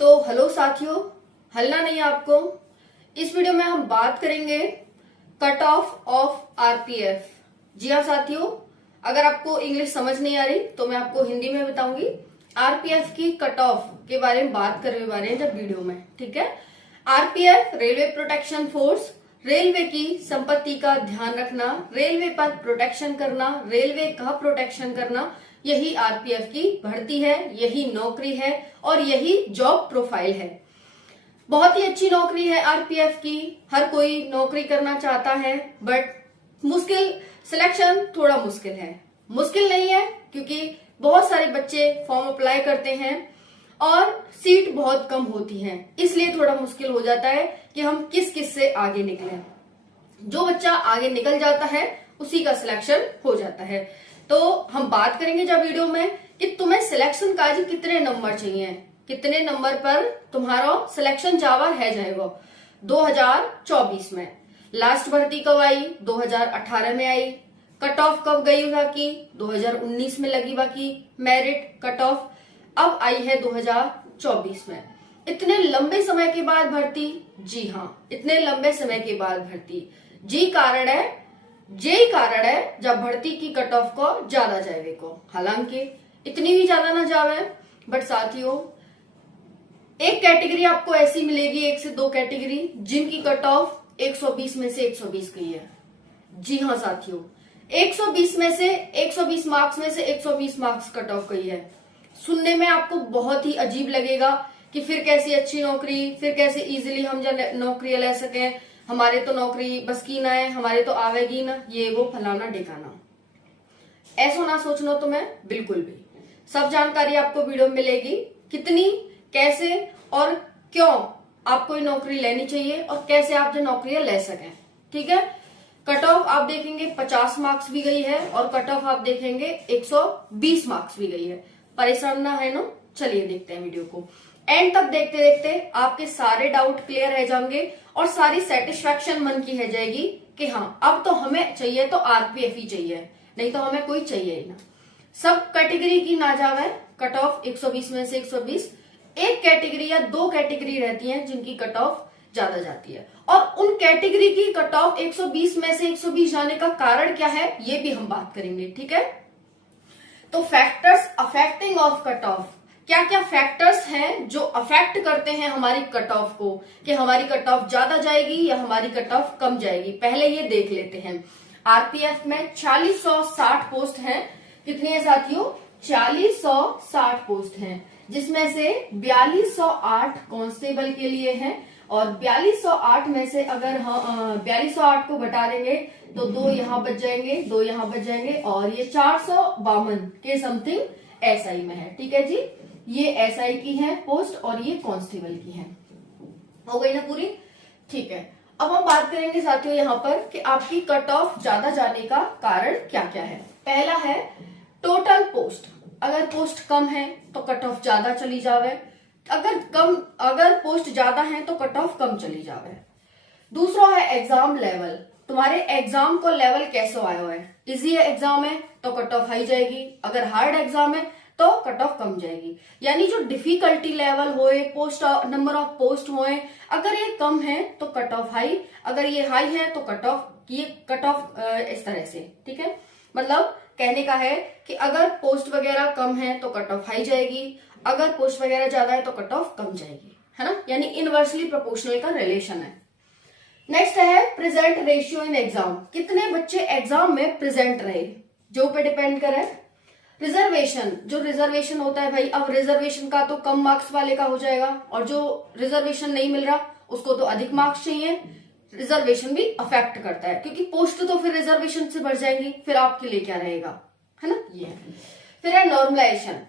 तो हेलो साथियों, हलना नहीं आपको। इस वीडियो में हम बात करेंगे कट ऑफ आरपीएफ। जी हाँ साथियों, अगर आपको इंग्लिश समझ नहीं आ रही तो मैं आपको हिंदी में बताऊंगी। आरपीएफ की कट ऑफ के बारे में बात करने वाले हैं जब वीडियो में, ठीक है। RPF railway protection force, railway की संपत्ति का ध्यान रखना, रेलवे पर प्रोटेक्शन करना, रेलवे का प्रोटेक्शन करना, यही आरपीएफ की भर्ती है, यही नौकरी है और यही जॉब प्रोफाइल है। बहुत ही अच्छी नौकरी है आरपीएफ की, हर कोई नौकरी करना चाहता है, बट मुश्किल, सिलेक्शन थोड़ा मुश्किल है। मुश्किल नहीं है क्योंकि बहुत सारे बच्चे फॉर्म अप्लाई करते हैं और सीट बहुत कम होती हैं, इसलिए थोड़ा मुश्किल हो जाता है कि हम किस किस से आगे निकलें। जो बच्चा आगे निकल जाता है उसी का सिलेक्शन हो जाता है। तो हम बात करेंगे जब वीडियो में कि तुम्हें सिलेक्शन का आज कितने नंबर चाहिए, कितने नंबर पर तुम्हारा सिलेक्शन जावा है जाएगा। 2024 में लास्ट भर्ती कब आई? 2018 में आई। कट ऑफ कब गई बाकी? 2019 में लगी बाकी मेरिट कट ऑफ, अब आई है 2024 में। इतने लंबे समय के बाद भर्ती, जी हाँ, इतने लंबे समय के बाद भर्ती। जी कारण है, यही कारण है जब भर्ती की कट ऑफ को ज्यादा जावे को, हालांकि इतनी भी ज्यादा ना जावे, बट साथियों एक कैटेगरी आपको ऐसी मिलेगी, एक से दो कैटेगरी जिनकी कट ऑफ 120 में से 120 गई है। जी हाँ साथियों, 120 में से 120 मार्क्स में से 120 मार्क्स कट ऑफ गई है। सुनने में आपको बहुत ही अजीब लगेगा कि फिर कैसी अच्छी नौकरी, फिर कैसे इजीली हम नौकरी ले सकें, हमारे तो नौकरी बस की ना है, हमारे तो आवेगी ना, ये वो फलाना ढिकाना। ऐसा ना सोचना तुम्हें बिल्कुल भी। सब जानकारी आपको वीडियो में मिलेगी, कितनी, कैसे और क्यों आपको ये नौकरी लेनी चाहिए और कैसे आप जो नौकरियां ले सकें, ठीक है। कट ऑफ आप देखेंगे 50 मार्क्स भी गई है और कट ऑफ आप देखेंगे 120 मार्क्स भी गई है। परेशान ना है ना? चलिए देखते हैं वीडियो को। एंड तक देखते देखते आपके सारे डाउट क्लियर रह जाएंगे और सारी सेटिस्फेक्शन मन की है जाएगी कि हाँ अब तो हमें चाहिए तो आरपीएफ ही चाहिए, नहीं तो हमें कोई चाहिए ही ना। सब कैटेगरी की ना जावे कट ऑफ 120 में से 120, एक कैटेगरी या दो कैटेगरी रहती हैं जिनकी कट ऑफ ज्यादा जाती है, और उन कैटेगरी की कट ऑफ 120 में से 120 जाने का कारण क्या है ये भी हम बात करेंगे, ठीक है। तो factors affecting of cut off, क्या क्या फैक्टर्स हैं जो अफेक्ट करते हैं हमारी कट ऑफ को, कि हमारी कट ऑफ ज्यादा जाएगी या हमारी कट ऑफ कम जाएगी। पहले ये देख लेते हैं। आरपीएफ में 4660 पोस्ट हैं। कितनी है साथियों? 4660 पोस्ट हैं, जिसमें से 4208 कांस्टेबल के लिए हैं, और 4208 में से अगर 4208 को घटा देंगे तो 2 यहाँ बच जाएंगे, 2 यहाँ बच जाएंगे, और ये 452 के समथिंग एसआई में है, ठीक है जी। ये एसआई की है पोस्ट और ये कांस्टेबल की है। हो गई ना पूरी? ठीक है। अब हम बात करेंगे साथियों यहाँ पर कि आपकी कट ऑफ ज्यादा जाने का कारण क्या क्या है। पहला है टोटल पोस्ट, अगर पोस्ट कम है तो कट ऑफ ज्यादा चली जावे, अगर पोस्ट ज्यादा है तो कट ऑफ कम चली जावे। दूसरा है एग्जाम लेवल, तुम्हारे एग्जाम को लेवल कैसे आया है। इजी एग्जाम है तो कट ऑफ हाई जाएगी, अगर हार्ड एग्जाम है तो कट ऑफ कम जाएगी। यानी जो डिफिकल्टी लेवल होए, पोस्ट नंबर ऑफ पोस्ट होए, अगर ये कम है तो कट ऑफ हाई, अगर ये हाई है तो कट ऑफ, ये कट ऑफ इस तरह से, ठीक है। मतलब कहने का है कि अगर पोस्ट वगैरह कम है तो कट ऑफ हाई जाएगी, अगर पोस्ट वगैरह ज्यादा है तो कट ऑफ कम जाएगी, है ना। यानी इनवर्सली प्रोपोर्शनल का रिलेशन है। नेक्स्ट है प्रेजेंट रेशियो इन एग्जाम, कितने बच्चे एग्जाम में प्रेजेंट रहे, जो पे डिपेंड करे। रिजर्वेशन, जो रिजर्वेशन होता है भाई, अब रिजर्वेशन का तो कम मार्क्स वाले का हो जाएगा, और जो रिजर्वेशन नहीं मिल रहा उसको तो अधिक मार्क्स चाहिए। रिजर्वेशन भी अफेक्ट करता है क्योंकि पोस्ट तो फिर रिजर्वेशन से बढ़ जाएंगी, फिर आपके लिए क्या रहेगा, है ना। ये है। फिर है नॉर्मलाइजेशन,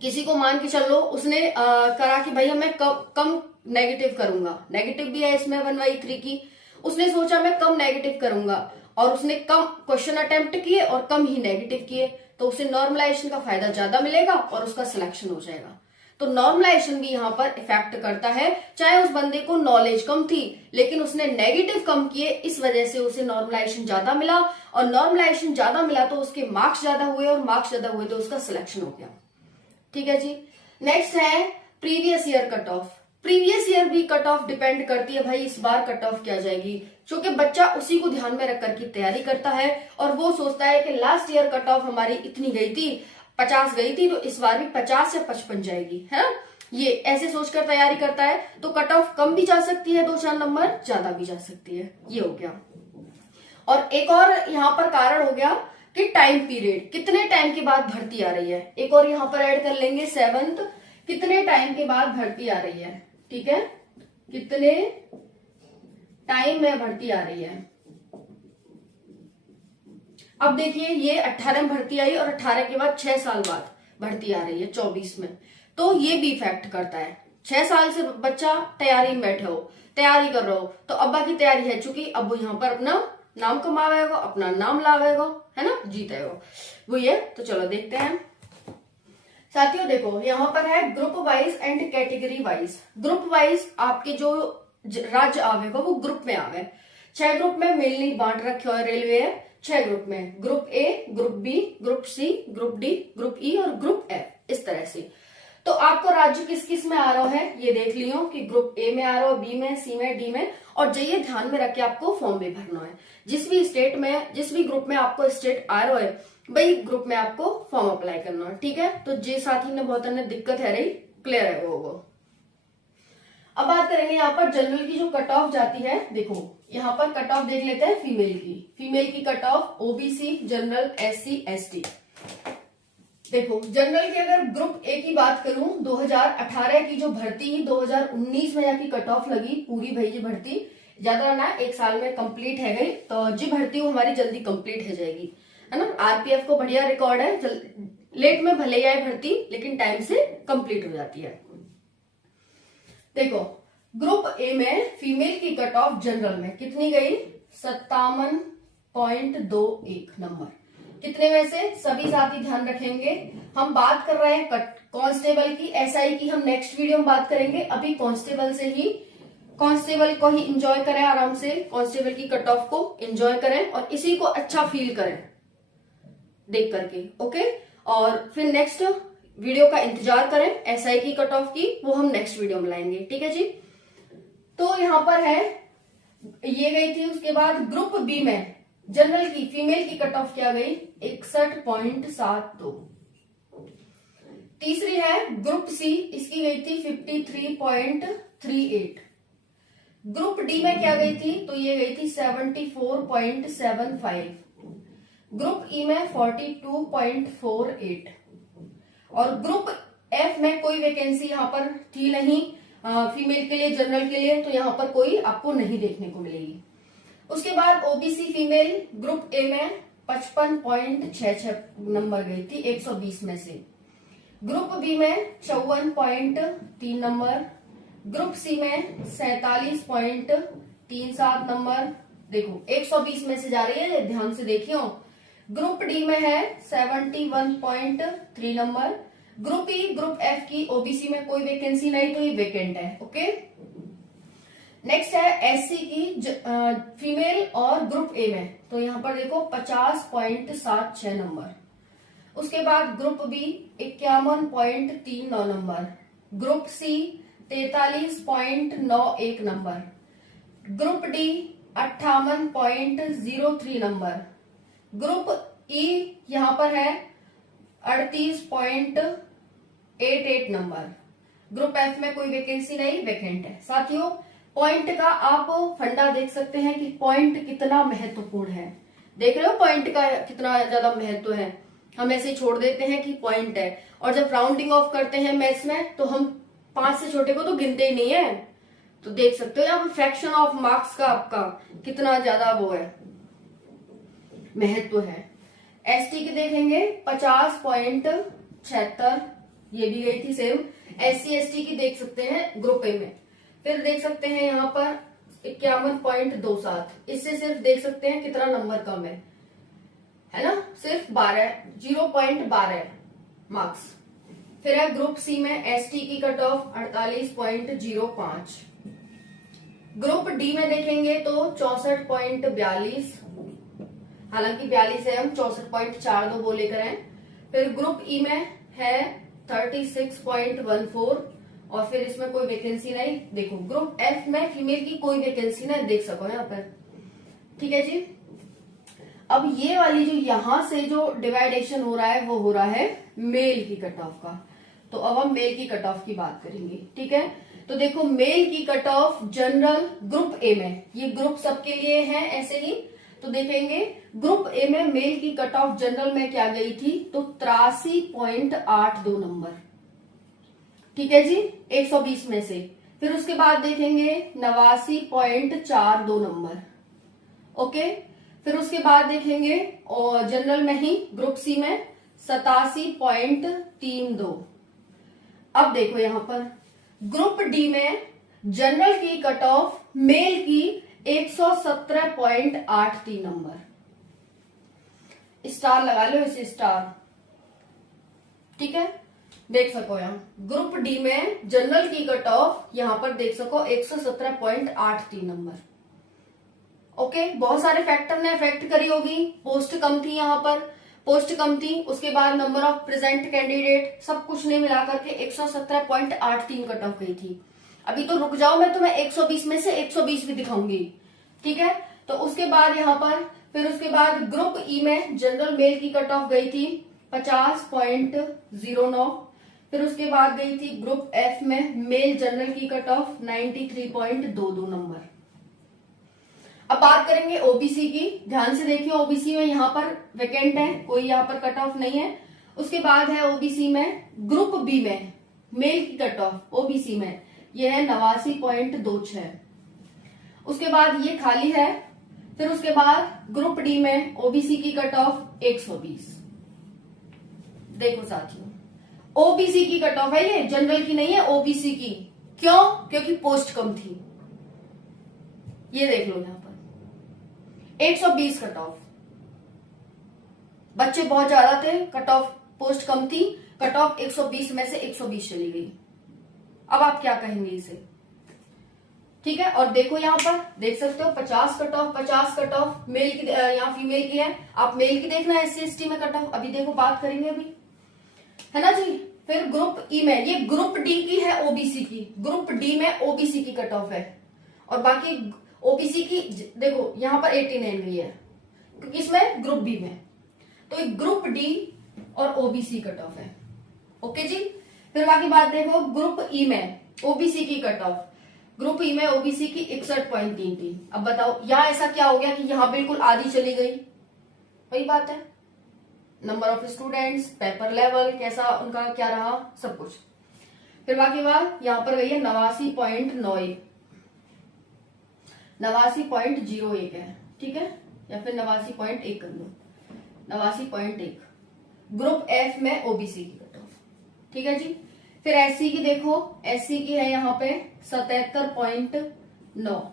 किसी को मान के चलो उसने करा कि भाई मैं कम नेगेटिव करूंगा, नेगेटिव भी है इसमें 1/3 की, उसने सोचा मैं कम नेगेटिव करूंगा और उसने कम क्वेश्चन अटेम्प्ट किए और कम ही नेगेटिव किए, तो उसे नॉर्मलाइजेशन का फायदा ज्यादा मिलेगा और उसका सिलेक्शन हो जाएगा। तो नॉर्मलाइजेशन भी यहाँ पर इफेक्ट करता है, चाहे उस बंदे को नॉलेज कम थी लेकिन उसने नेगेटिव कम किए, इस वजह से उसे नॉर्मलाइजेशन ज्यादा मिला, और नॉर्मलाइजेशन ज्यादा मिला तो उसके मार्क्स ज्यादा हुए, और मार्क्स ज्यादा हुए तो उसका सिलेक्शन हो गया, ठीक है जी। नेक्स्ट है previous year cut off. Previous year भी कट ऑफ डिपेंड करती है भाई इस बार कट ऑफ क्या जाएगी, क्योंकि बच्चा उसी को ध्यान में रख करके तैयारी करता है और वो सोचता है कि लास्ट ईयर कट ऑफ हमारी इतनी गई थी, 50 गई थी, तो इस बार भी 50 या 55 जाएगी, है ना। ये ऐसे सोचकर तैयारी करता है, तो कट ऑफ कम भी जा सकती है, 2-4 नंबर ज्यादा भी जा सकती है। ये हो गया। और एक और यहाँ पर कारण हो गया कि टाइम पीरियड, कितने टाइम के बाद भर्ती आ रही है। एक और यहाँ पर ऐड कर लेंगे 7th, कितने टाइम के बाद भर्ती आ रही है, ठीक है, कितने टाइम में भर्ती आ रही है। अब देखिए ये 18 में भर्ती आई और 18 के बाद 6 साल बाद भर्ती आ रही है 24 में, तो ये भी इफेक्ट करता है। 6 साल से बच्चा तैयारी में बैठे हो, तैयारी कर रहे हो, तो अब्बा की तैयारी है, चूंकि अब वो यहाँ पर अपना नाम कमावेगा, अपना नाम लावेगा, है ना, जीतेगा वो ये। तो चलो देखते हैं साथियों। देखो यहाँ पर है group wise and category wise. Group wise आपके जो राज्य आवेगा वो ग्रुप में आवे। 6 ग्रुप में मेनली बांट रखे हुए रेलवे है, 6 ग्रुप में, group A, group B, group C, group D, group E और ग्रुप एफ, इस तरह से। तो आपको राज्य किस किस में आ रहा है ये देख लियो कि ग्रुप ए में आ रहा हो, बी में, सी में, डी में, और ये ध्यान में रख के आपको फॉर्म भी भरना है। जिस भी स्टेट में, जिस भी ग्रुप में आपको स्टेट आ रहा है, वही ग्रुप में आपको फॉर्म अप्लाई करना है, ठीक है। तो जे साथी ने बहुत अन्य दिक्कत है रही, क्लियर है वो। अब बात करेंगे यहाँ पर जनरल की जो कट ऑफ जाती है। देखो यहाँ पर कट ऑफ देख लेते हैं फीमेल की। फीमेल की cut off OBC, general, SC, ST. देखो जनरल की अगर ग्रुप ए की बात करूं, 2018 की जो भर्ती 2019 में जाके कट ऑफ लगी पूरी भाई, जी भर्ती ज्यादा ना 1 साल में कंप्लीट है गई, तो जी भर्ती वो हमारी जल्दी कंप्लीट हो जाएगी, है ना। आरपीएफ को बढ़िया रिकॉर्ड है, लेट में भले ही आए भर्ती लेकिन टाइम से कंप्लीट हो जाती है। देखो ग्रुप ए में फीमेल की कट ऑफ जनरल में कितनी गई, 57.21 नंबर। कितने में से, सभी साथी ध्यान रखेंगे, हम बात कर रहे हैं कांस्टेबल की, एसआई की हम नेक्स्ट वीडियो में बात करेंगे। अभी कांस्टेबल से ही, कांस्टेबल को ही एंजॉय करें आराम से, कांस्टेबल की कट ऑफ को एंजॉय करें और इसी को अच्छा फील करें देख करके, ओके। और फिर नेक्स्ट वीडियो का इंतजार करें एसआई की कट ऑफ की, वो हम नेक्स्ट वीडियो में लाएंगे, ठीक है जी। तो यहां पर है ये गई थी। उसके बाद ग्रुप बी में जनरल की फीमेल की कट ऑफ क्या गई, 61.72। तीसरी है ग्रुप सी, इसकी गई थी 53.38। ग्रुप डी में क्या गई थी, तो ये गई थी 74.75। ग्रुप ई में 42.48 और ग्रुप एफ में कोई वैकेंसी यहाँ पर थी नहीं फीमेल के लिए, जनरल के लिए, तो यहाँ पर कोई आपको नहीं देखने को मिलेगी। उसके बाद ओबीसी फीमेल ग्रुप ए में 55.66 नंबर गई थी 120 में से। ग्रुप बी में 54.3 नंबर। ग्रुप सी में 47.37 नंबर। देखो 120 में से जा रही है, ध्यान से देखियो। ग्रुप डी में है 71.3 number. Group E, group F की ओबीसी में कोई वैकेंसी नहीं, तो ये वेकेंट है, ओके। नेक्स्ट है एससी की फीमेल और ग्रुप ए में, तो यहां पर देखो 50.76 नंबर। उसके बाद group B 51.39 number. Group C 43.91 number. Group D 58.03 number. Group E यहां पर है 38.88 नंबर। ग्रुप एफ में कोई वैकेंसी नहीं, वैकेंट है। साथियों पॉइंट का आप फंडा देख सकते हैं कि पॉइंट कितना महत्वपूर्ण है। देख रहे हो पॉइंट का कितना ज्यादा महत्व है। हम ऐसे ही छोड़ देते हैं कि पॉइंट है, और जब राउंडिंग ऑफ करते हैं मैथ्स में तो हम 5 से छोटे को तो गिनते ही नहीं है। तो देख सकते हो यहाँ पर फ्रैक्शन ऑफ मार्क्स का आपका कितना ज्यादा वो है, महत्व है। एसटी की देखेंगे 50.76, ये भी गई थी सेम। एससी एसटी की देख सकते हैं ग्रुप ए में। फिर देख सकते हैं यहाँ पर 51.27, इससे सिर्फ देख सकते हैं कितना नंबर कम है ना, सिर्फ 0.12 मार्क्स। फिर है ग्रुप सी में एसटी की कट ऑफ 48.05। ग्रुप डी में देखेंगे तो 64.42, हालांकि 42 है, हम 64.42 बोले करें। फिर ग्रुप ई में है 36.14 और फिर इसमें कोई वैकेंसी नहीं। देखो ग्रुप एफ में फीमेल की कोई वैकेंसी नहीं, देख सको यहाँ पर। ठीक है जी। अब ये वाली जो यहां से जो डिवाइडेशन हो रहा है वो हो रहा है मेल की कट ऑफ का। तो अब हम मेल की कट ऑफ की बात करेंगे। ठीक है, तो देखो मेल की cut off general group A में, ये ग्रुप सबके लिए है ऐसे ही, तो देखेंगे ग्रुप ए में मेल की कट ऑफ जनरल में क्या गई थी, तो 83.82 नंबर। ठीक है जी, 120 में से। फिर उसके बाद देखेंगे 89.42 नंबर। ओके, फिर उसके बाद देखेंगे और जनरल में ही ग्रुप सी में 87.32। अब देखो यहां पर ग्रुप डी में जनरल की कट ऑफ मेल की 117.83 नंबर। स्टार लगा लो इसे, स्टार। ठीक है, देख सको यहां ग्रुप डी में जनरल की कट ऑफ यहां पर देख सको 117.83 नंबर। ओके, बहुत सारे फैक्टर ने इफेक्ट करी होगी। पोस्ट कम थी यहाँ पर, पोस्ट कम थी, उसके बाद नंबर ऑफ प्रेजेंट कैंडिडेट, सब कुछ ने मिलाकर के 117.83 कट ऑफ गई थी। अभी तो रुक जाओ, मैं तुम्हें 120 में से 120 भी दिखाऊंगी। ठीक है, तो उसके बाद यहाँ पर फिर उसके बाद ग्रुप ई में जनरल मेल की कट ऑफ गई थी 50.09। फिर उसके बाद गई थी ग्रुप एफ में मेल जनरल की कट ऑफ 93.22 नंबर। अब बात करेंगे ओबीसी की। ध्यान से देखिए, ओबीसी में यहाँ पर वैकेंट है, कोई यहाँ पर कट ऑफ नहीं है। उसके बाद है ओबीसी में ग्रुप बी में मेल की कट ऑफ ओबीसी में ये है 89.26। उसके बाद ये खाली है। फिर उसके बाद ग्रुप डी में ओबीसी की कट ऑफ 120। देखो साथियों, ओबीसी की कट ऑफ है ये, जनरल की नहीं है, ओबीसी की। क्यों? क्योंकि पोस्ट कम थी। ये देख लो यहां पर 120 कट ऑफ, बच्चे बहुत ज्यादा थे, कट ऑफ पोस्ट कम थी, कट ऑफ 120 में से 120 चली गई। अब आप क्या कहेंगे इसे? ठीक है, और देखो यहां पर देख सकते हो 50 cut off, 50 cut of male की, यहाँ फीमेल की है। आप मेल की देखना है, SC/ST में कट ऑफ अभी देखो बात करेंगे अभी, है ना जी। फिर ग्रुप ई में, ये ग्रुप डी की है ओबीसी की, ग्रुप डी में ओबीसी की कट ऑफ है, और बाकी ओबीसी की देखो यहां पर 89 गई है, क्योंकि इसमें ग्रुप बी में, तो एक ग्रुप डी और ओबीसी कट ऑफ है। ओके जी। फिर बाकी बात देखो ग्रुप ई में ओबीसी की कट ऑफ, ग्रुप ई में ओबीसी की 61.33। अब बताओ यहां ऐसा क्या हो गया कि यहां बिल्कुल आधी चली गई? वही बात है, number of students, paper level कैसा उनका क्या रहा, सब कुछ। फिर बाकी बात यहां पर गई है 89.91, 89.01 है। ठीक है, या फिर 89.1 कर लो, 89.1 ग्रुप एफ में ओबीसी की कट ऑफ। ठीक है जी। फिर एससी की देखो, एससी की है यहाँ पे 77.9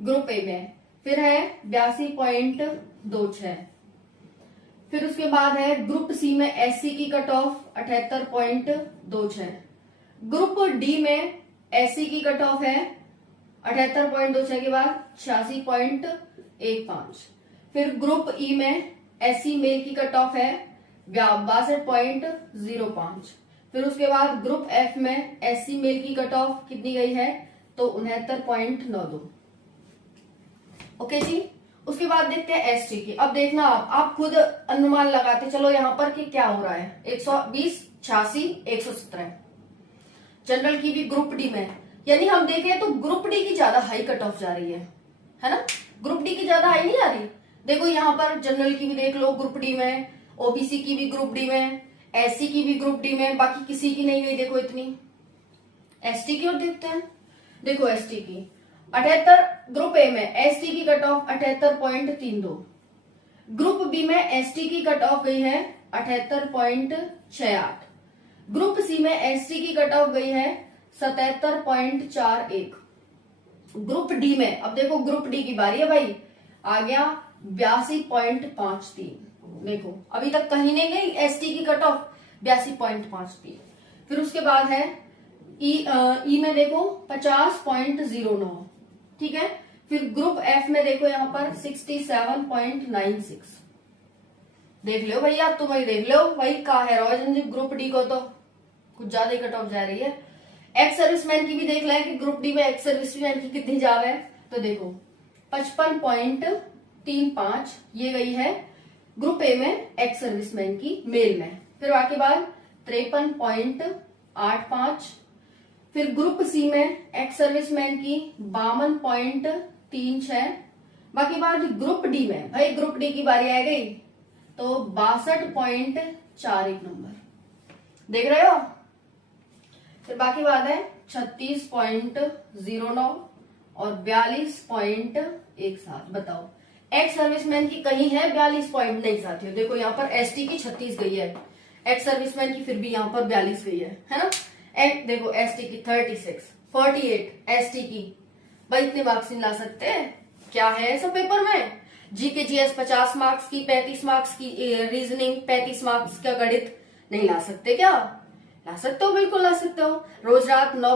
ग्रुप ए में, फिर है 82.26। फिर उसके बाद है ग्रुप सी में एससी की कट ऑफ 78.26। ग्रुप डी में एससी की कट ऑफ है 78.26 के बाद 86.15। फिर ग्रुप ई में एससी मेल की कट ऑफ है 62.05। फिर उसके बाद ग्रुप एफ में एससी मेल की कट ऑफ कितनी गई है, तो 69.92। ओके जी। उसके बाद देखते हैं एसटी की। अब देखना आप खुद अनुमान लगाते चलो यहाँ पर कि क्या हो रहा है। 120, 86, 117 जनरल की भी ग्रुप डी में, यानी हम देखें तो ग्रुप डी की ज्यादा हाई कट ऑफ जा रही है ना, ग्रुप डी की ज्यादा हाई नहीं आ रही। देखो यहाँ पर जनरल की भी देख लो ग्रुप डी में, ओबीसी की भी ग्रुप डी में, एससी की भी ग्रुप डी में, बाकी किसी की नहीं गई देखो इतनी। एसटी की और देखते हैं, देखो एसटी की 78, ग्रुप ए में एसटी की कट ऑफ 78.32। ग्रुप बी में एसटी की कट ऑफ गई है 78.68। ग्रुप सी में एसटी की कट ऑफ गई है 77.41। ग्रुप डी में, अब देखो ग्रुप डी की बारी है भाई, आ गया 82.53। देखो अभी तक कहीं नहीं गई एसटी की कट ऑफ 82.53। फिर उसके बाद है ई में देखो 50.09। ठीक है, फिर ग्रुप एफ में देखो यहाँ पर 67.96। देख लो भैया, तुम वही देख लो, वही कहा है रोजन जी, ग्रुप डी को तो कुछ ज्यादा ही कट ऑफ जा रही है। एक्स सर्विसमैन की भी देख लें कि ग्रुप डी में एक्स सर्विसमैन की कितनी जाव है। तो देखो 55.35 ये गई है ग्रुप ए में एक्स सर्विसमैन की मेल में। फिर बाकी बात 53.85। फिर ग्रुप सी में एक्स सर्विसमैन की 52.36। बाकी बात ग्रुप डी में, भाई ग्रुप डी की बारी आ गई तो 62.41 नंबर देख रहे हो। फिर बाकी बात है 36.09 और 42.17। बताओ एक्स सर्विसमैन की कहीं है 42 पॉइंट? नहीं साथियों, देखो यहाँ पर एसटी की 36 गई है, एक्स सर्विसमैन की फिर भी यहाँ पर 42 गई है ना। देखो एसटी की 36, 48 एसटी की। भाई इतने मार्क्स नहीं ला सकते? क्या है ऐसा पेपर में? जीके जीएस 50 मार्क्स की, 35 मार्क्स की रीजनिंग, 35 मार्क्स का गणित नहीं ला सकते क्या? ला सकते हो, बिल्कुल ला सकते हो। रोज रात 9